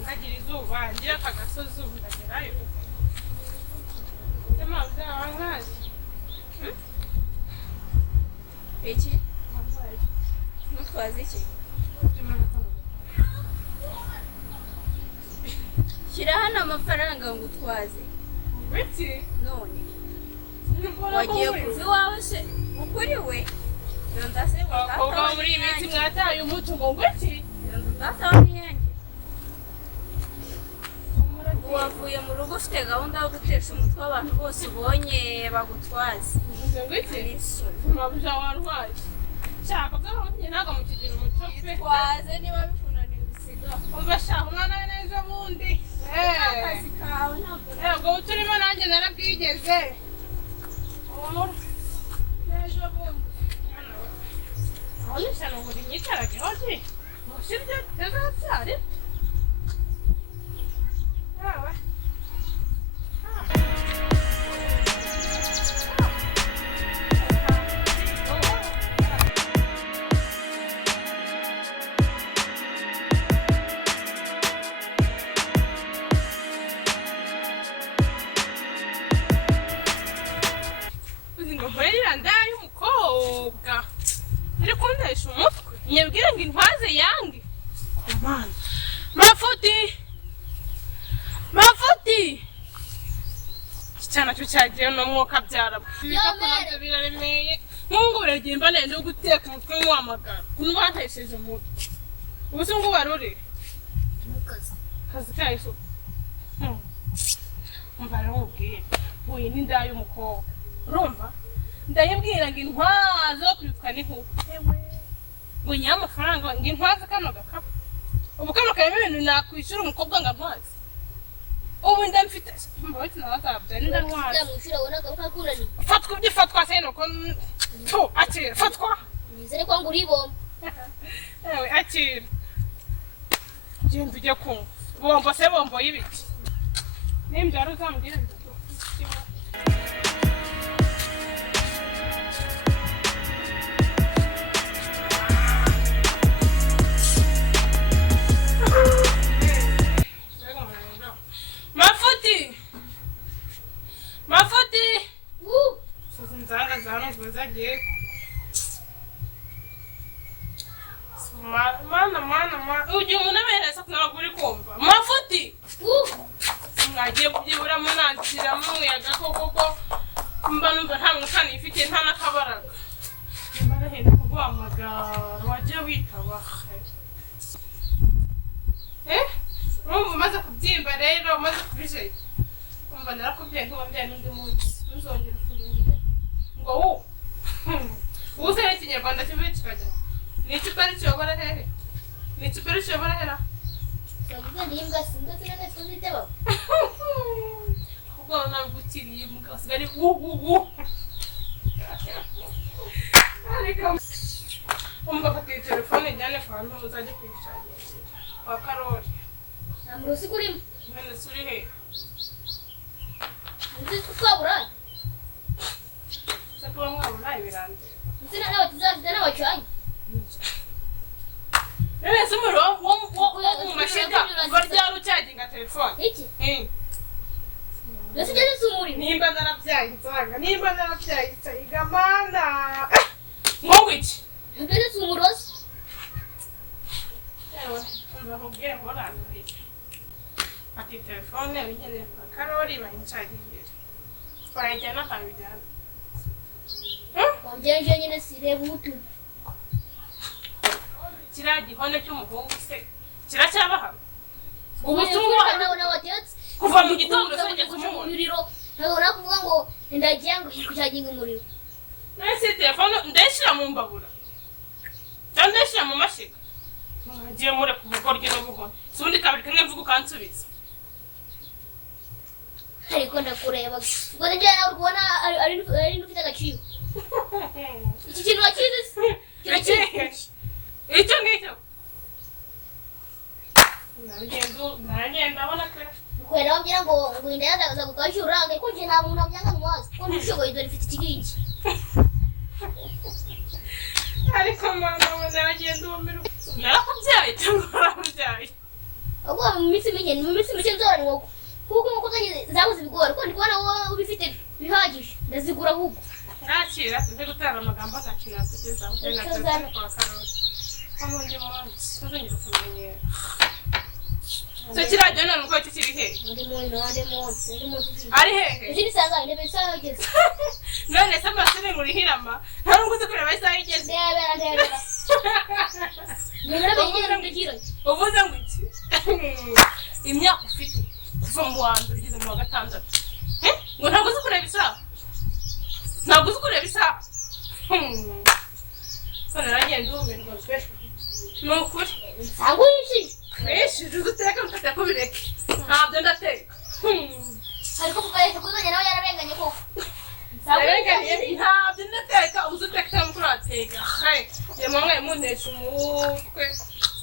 Ndagira izuba ngira akagasozi ubu ndagerayo ema byawangazi iki mutwaze iki shyira hano amafaranga ngo utwaze biki none wagiye kuva iwawe se ukuri we ndase bakobwa muri ibiti mwataye umutu ngo ngwiki ndataye wavuye mu rugo ufite gahunda yo gutesha umutwe abantu bose ubonye bagutwaze mabuja warwaye shaka bwahonye ntago mukigera umuco pe twaze niba bikunaniye bisiga umva shaka umwana we neza bundi akazi kawe ntabwo yego turimo nanjye narabwigeze neza bundi aho nishano buri nyicarage hoji mushibye tezatsari yawe ndayo umukobwa iri kuntesha umutwe nyabwira ngo intwaze yange kumana mafuti cyana cyo cyagiye no mwuka byaraba ibikapu nabyo biraremeye nk'ubu uragiye mba nende yo guteka umutwe nk'uwamagara kuno bantesheje umutwe ubu se ngo waruri kazi kayo umva rero nkubwire uyu ni ndayo umukobwa urumva ndayibwira ngo intwazo yo kwitwa n'inkuba ngo nyihe amafaranga ngo intwaze kano gakapu ubu kano karimo ibintu nakwishyura umukobwa ngo antwaze ubu ndamfite mbawiti nawazabya ndantwaze fatwa ibyifatwa se nuko tu akira fatwa nizere ko ngo uri bombo ewe akira genda ujye kunywa bombo se bombo y'ibiki nimbyaro uzambwira mafuti nzanga zano zagiye mana ugiye umunabera ntabwo uri kumva mafuti mwagiye kubyibura munanzira muyaga koko mba numva nta mwuka nifite nta n'akabaraga mba nahenda kuguhamagara wagiye witaba urumva umaze kubyimba rero umaze kubijeye umva narakubwiye ntiwambyaye n'undi munsi ntuzongere kurinda ngo ubu se n'ikinyarwanda kivuye kikajya ni icupa rikiyobora hehe ni icupa rikiyobora hera ahubwo ntabwo ukiriye imbwa usigaye umva fata iyi telefone ijyane ahantu uzajya kuyishakira kwa karori ntabwo uzi ko urimo mwene se uri hehe uzi ko twaburaye se kuba mwabona ibirangira uzi n'abatizaziza n'abacanye none se umuriro wo mu mashiga baryara ucyaginga telefone iki mbese ugeze umuriro nimba narabyaye nsanga nimba narabyaye nsayiga mana nkowe iki ugeze umurozi yewe ndamubwira ngo nandurire ati telefone bigeneye kwa karori bayincagirira barayijyana akabijyana wambyeje nyine sireba utu kiriya gihone cy'umuhungu se kiracyabaha ubu kuva mu gitondo uzajya kumubona ntabwo nakuvuga ngo ndagiye ngo kucaginga umuriro nahise telefone ndayishyira mu mbabura cyangwa ndayishyira mu mashiga mwagiye mureka ubugoryi n'ubuhone si ubundi kabiri kamwe mvuga ukansubiza ariko ndakureba ubwo njye nawe ubona ari n'ufite agaciro iki kintu wakizi icyo ngicyo naragenda abona pe ukwera wambwira ngo inda yazaza gukashyura ariko njye nta muntu abyanga mu mazi ko ntushoboye dore ifite iki ngiki ariko mama we naragenda ubumiru narakubyaye cyangwa narakubyaye ahubwo mu minsi mike nzora inkoko kuko inkoko zabuze ibigori ko ndi kubona wowe ubifite bihagije ndazigura ahubwo nakira tuze gutanga amagambo agakina kugeza aho tugenda kwa karoti amundi munsi uzongera kumenyera so kirajya none uko kiri he ndi munsi ari hehe ujye bisanga intebe isaha igeze none se amasore ngurihirama nta nubwo uzi kureba isaha igeze ndebera uvuze ngo iki imyaka ufite kuva mu wa mbere ugeze mu wa gatandatu ngo ntabwo uzi kureba isaha ntabwo uzi kureba isaha none naragenda ubumirwa pe ni ukuri ntabwo wishimye wishije uzi uteka mukajya kubireke ntabyo ndateka ariko kugareka kuzongera nawe yararenganye koko yarenganye ntabyo ndateka uzi uteka cyangwa mukuru wateka iyo mwamwe muntesha umutwe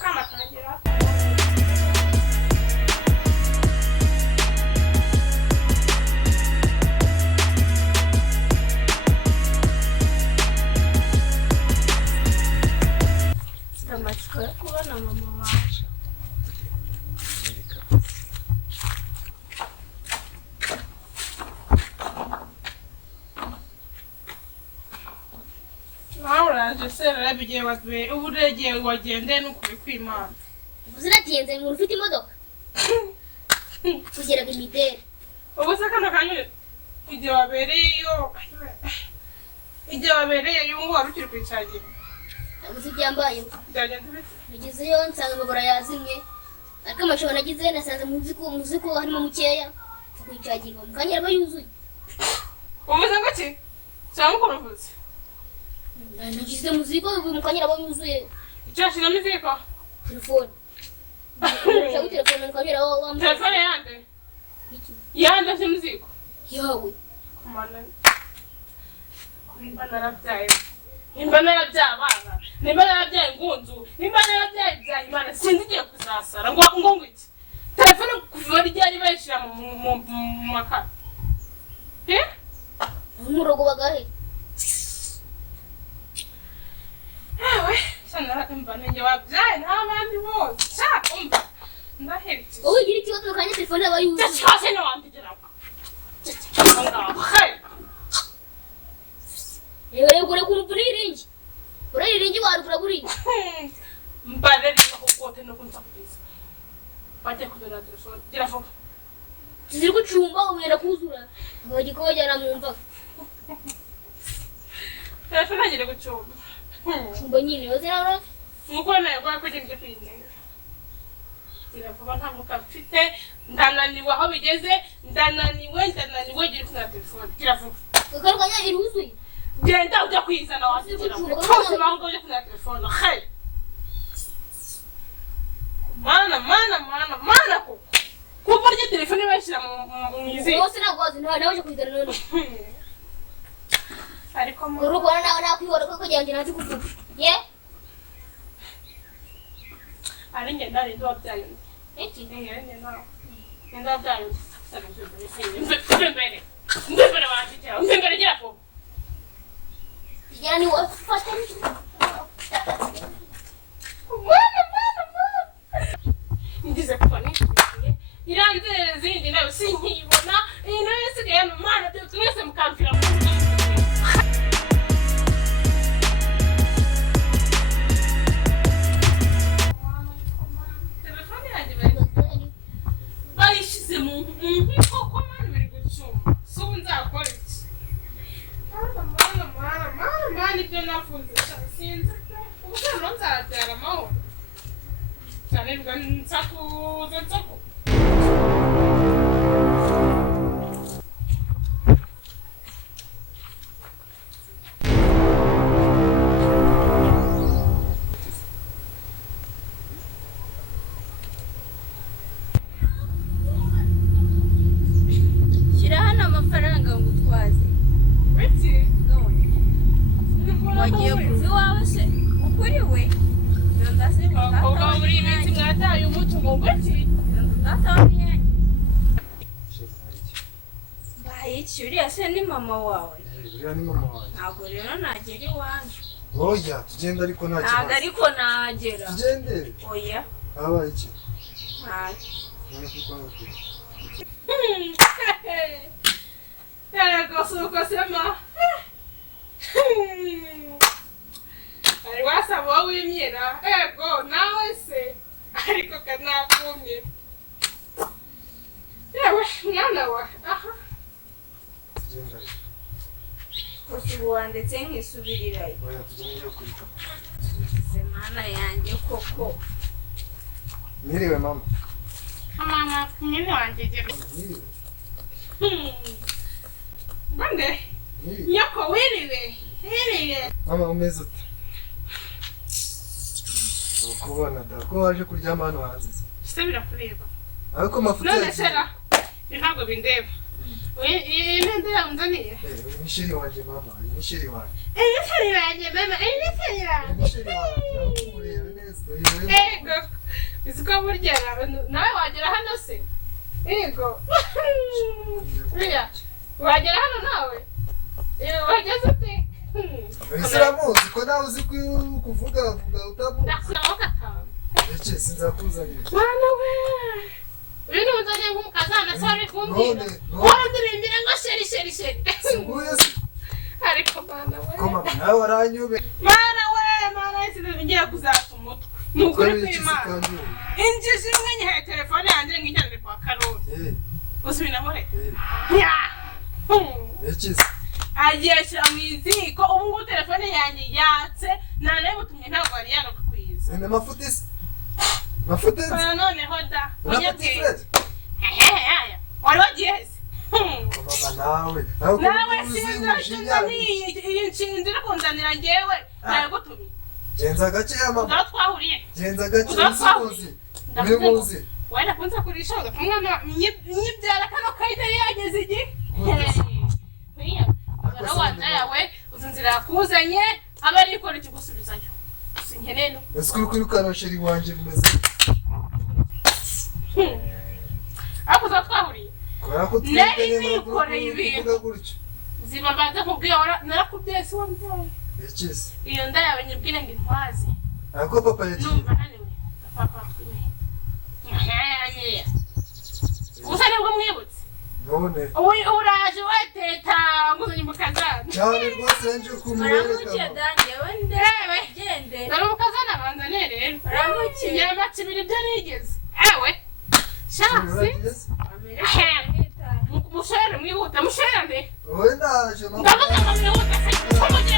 kamatangira amatsiko yo kubona mama waje nawe uraje se rarabigiye waduye ubu uregeye wagendeye n'ukuri kw'Imana uziragenze mu ufite imodoka kugeraga imideri ubu se kano kanya igihe wabereye y'ubu wari ukiri kwicagira nabuze ibyambaye byagenze bite nagezeyo nsanga amabara yazimye ariko amashusho nagize nasanze muziko harimo mukeya kuyicagirwa mu kanya araba yuzuye uvuze ngo ki cyangwa uko uruvuze nagize muziko mu kanya araba yuzuye icyashiramo iziko telefone nshaka telefone mu kanya araba wambaye telefone yande se muziko yawe kumana nimba narabyaye abana nimba narabyaye ingunzu nimba narabyaye ibyaye Imana sinzi igiye kuzasara ngo iki telefone kuva ryari bayishyira mu makara umurogo bagahe ewe sanara imba nenge wabyaye n'abandi bose shaka umva ndaherekeje wowe ugira ikibazo mu kanya telefone aba yuzuye cyase n'awandikiraga rero ugure ku mvune iringi uriringi warugura buriya mbareri ukote no kuntakubiza bajya kudona telefone giravuga ziri gucumba umwera kuzura bagikojana mu mvaga telefone agire gucumba chumba nyine wazira nuko nayo kwa kugenda kwinenga giravuga nta muka mfite ndananiwe aho bigeze ndananiwe gira kuri telefone giravuga ukarwanya iruzuye genda ujya kwizana wagira twose bango ujya kuri telefone hey mana ko kuva rye telefone bashyira mu izi bose nagwazi nawe uje kwizana none ariko mu urugo nawe nakwihora ko kugenda nazi kuvuga ye ari ngenda rero wabyaye iki ngenda wabyaye mbere wanjye mbere gira ko igera ni wafata ndize kuba nishimiye iranze zindi nayo sinkibona iyi nayo isigaye mu mana twese mukamfira mu telefone yanjye bayishyize mu nkoko mani biri gucuma si ubu nzakora iki mana ibyo navuze sinzi ubu rero nzabyara amahoro cyane ngo nsakuze shyira hano amafaranga ngo utwaze biki wagiye kuva iwawe se ukuri we abakobwa bo muri iyi minsi mwataye umuco ngo biki mbaye iki uriya se ni mama wawe uriya ni mama wawe ntabwo rero nagera iwanjye oya tugenda ariko nta ntabwo kibazo ariko nagera tugende oya habaye iki yego suko sema ari wasaba wowe wimyira ego nawe se ariko kanakumira yewe mwana wa aha tugenda usubuwa ndetse nkisubirirayo oya tugende kuri semana yanjye koko Mwiriwe mama mama nyine wangegera mwiriwe bande nyoko wiriwe mama umeze ute ukubona da ko waje kuryama hano hanze se birakureba ariko mafuta none sera ntabwo bindeba nende Bamuzaniye imishiri wanje mama imishiri wanje imishiri wanje mama imishiri wanje imishiri wanje urebe neza ego biziko burya nawe wagera hano se ego buriya wagera hano nawe wageze ute Isiramuzi ko nawe uzi kuvuga utavuga ndakunaho gatanu ece sinzakuzanira mwana we uyu ni Bamuzaniye nk'umukazana se wari kumbwira none warandirimbira ngo sheri singuye se ariko mwana we ko mama nawe waranyube mwana we mwana we sinongeye kuzata umutwe ni ukuri kw'Imana injiji imwe nyihaye telefone yanjye ngijyanire kwa Karoli usubiramo he ece agiye ashyira mu iziko ubu ngubu telefone yanjye yatse nanayimutumye ntabwo wari yanakwiza ene mafutisi mafutisi noneho da mafutisi wari wagiye hese mama nawe sinza iyi nshinzi iri kunzanira njyewe nayigutumye genza gakeya mama uzaho twahuriye genza gakeya uzi uri muzi wenda kunza kurisha ugatumwana nyibyara kano kayitari yageze igihe abana yawe uzi inzira yakuzanye aba ari ikora ikigusubizayo sinkeneye no ese kuri kwirukana sheri wanje bimeze ariko uzaho twahuriye kubera ko nari nikoreye ibintu tuvuga gutyo ziba mbanza nkubwiye narakubwiye si wambyaye ekese iyo nda yawe nyibwire ngo intwaze ariko papa yagiye numva naniwe papa twimeye ubusa nibwo mwibutse none uraje weteta nguzanye mukazana cyane rwose nje kumwereka dangewe ndebe gende dore umukazana Bamuzaniye rero Ramuke. Macibiri ibyo nigeze ewe shansi mushere mwihuta mushere wowe ndaje mama ndavuga ngo mwihuta se